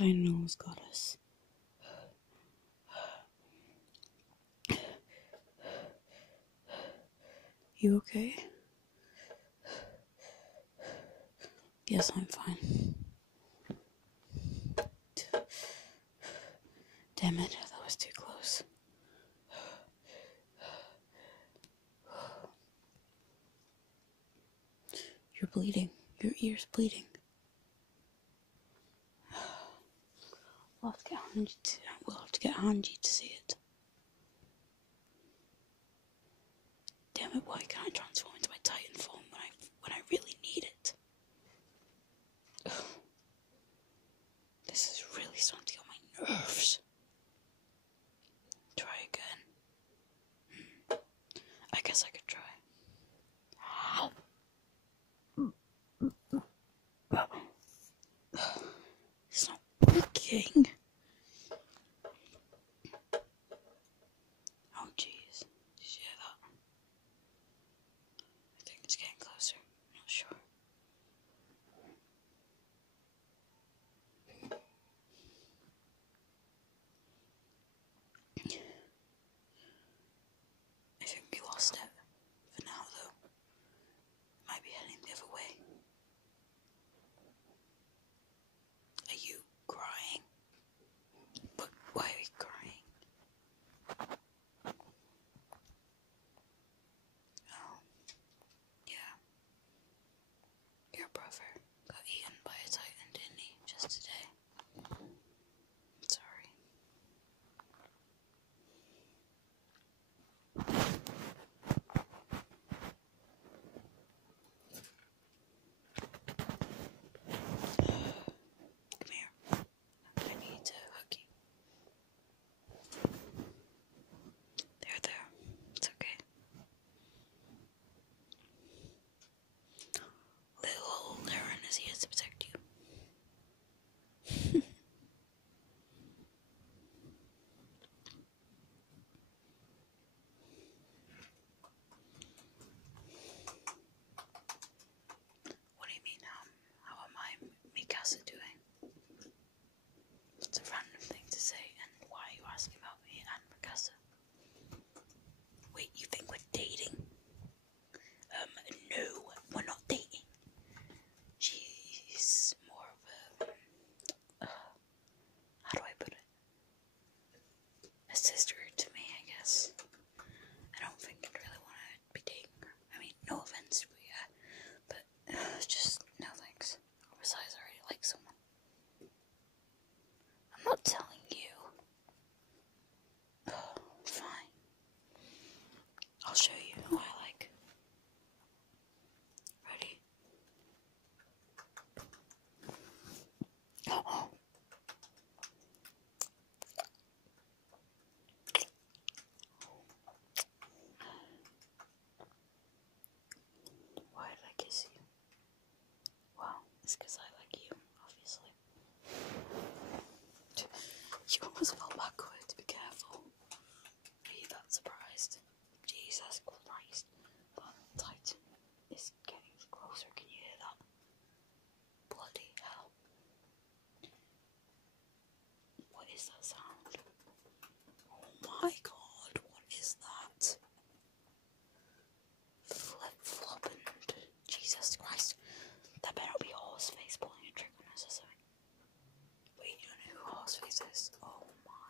Tylenol's got us. You okay? Yes, I'm fine. Damn it, that was too close. You're bleeding. Your ear's bleeding. We'll have to get Hanji to see it. Damn it, why can't I transform into my Titan form when I really need it? This is really starting to get on my nerves. Try again. I guess I could try. It's not working. Oh jeez. Did you hear that? I think it's getting closer. I'm not sure. I think we lost it. For now though. Might be heading the other way. Are you crying? But why are you crying? Oh, yeah. Your brother got eaten by a Titan, didn't he? Just today. Sorry. Come here. I need to hug you. There. It's okay. Little Laren is here to protect you. What do you mean, how am I, Mikasa, doing? It's a random thing to say, and why are you asking about me and Mikasa? Wait, you think we're dating? No, we're not dating. She's more of a, how do I put it? A sister to me, I guess. I don't think I'd really want to be dating her. I mean, no offense, but just no thanks. Besides, I already like someone. I'm not telling you. Fine. I'll show you who I like. Ready? Oh. Why did I kiss you? Well, it's because I like you, obviously. You almost fell backwards, be careful. Are you that surprised? Jesus Christ. That Titan is getting closer, can you hear that? Bloody hell. What is that sound? Oh my god, what is that? Flip-flopping. Jesus Christ. That better not be Horseface pulling a trick on us or something. Wait, you don't know who Horseface is? Oh my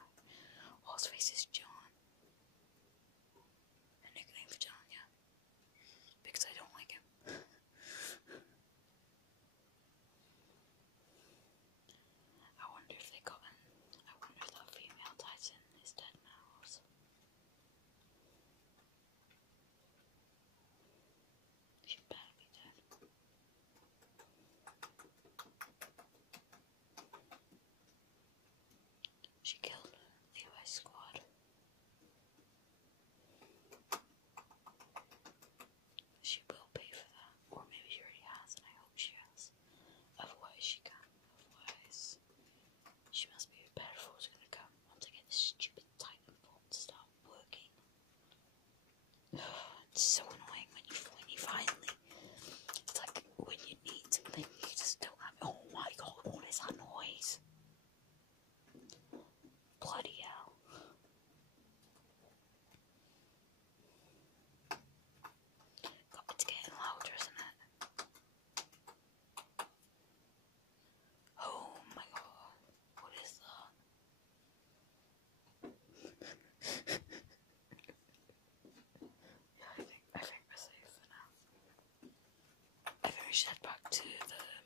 we should head back to the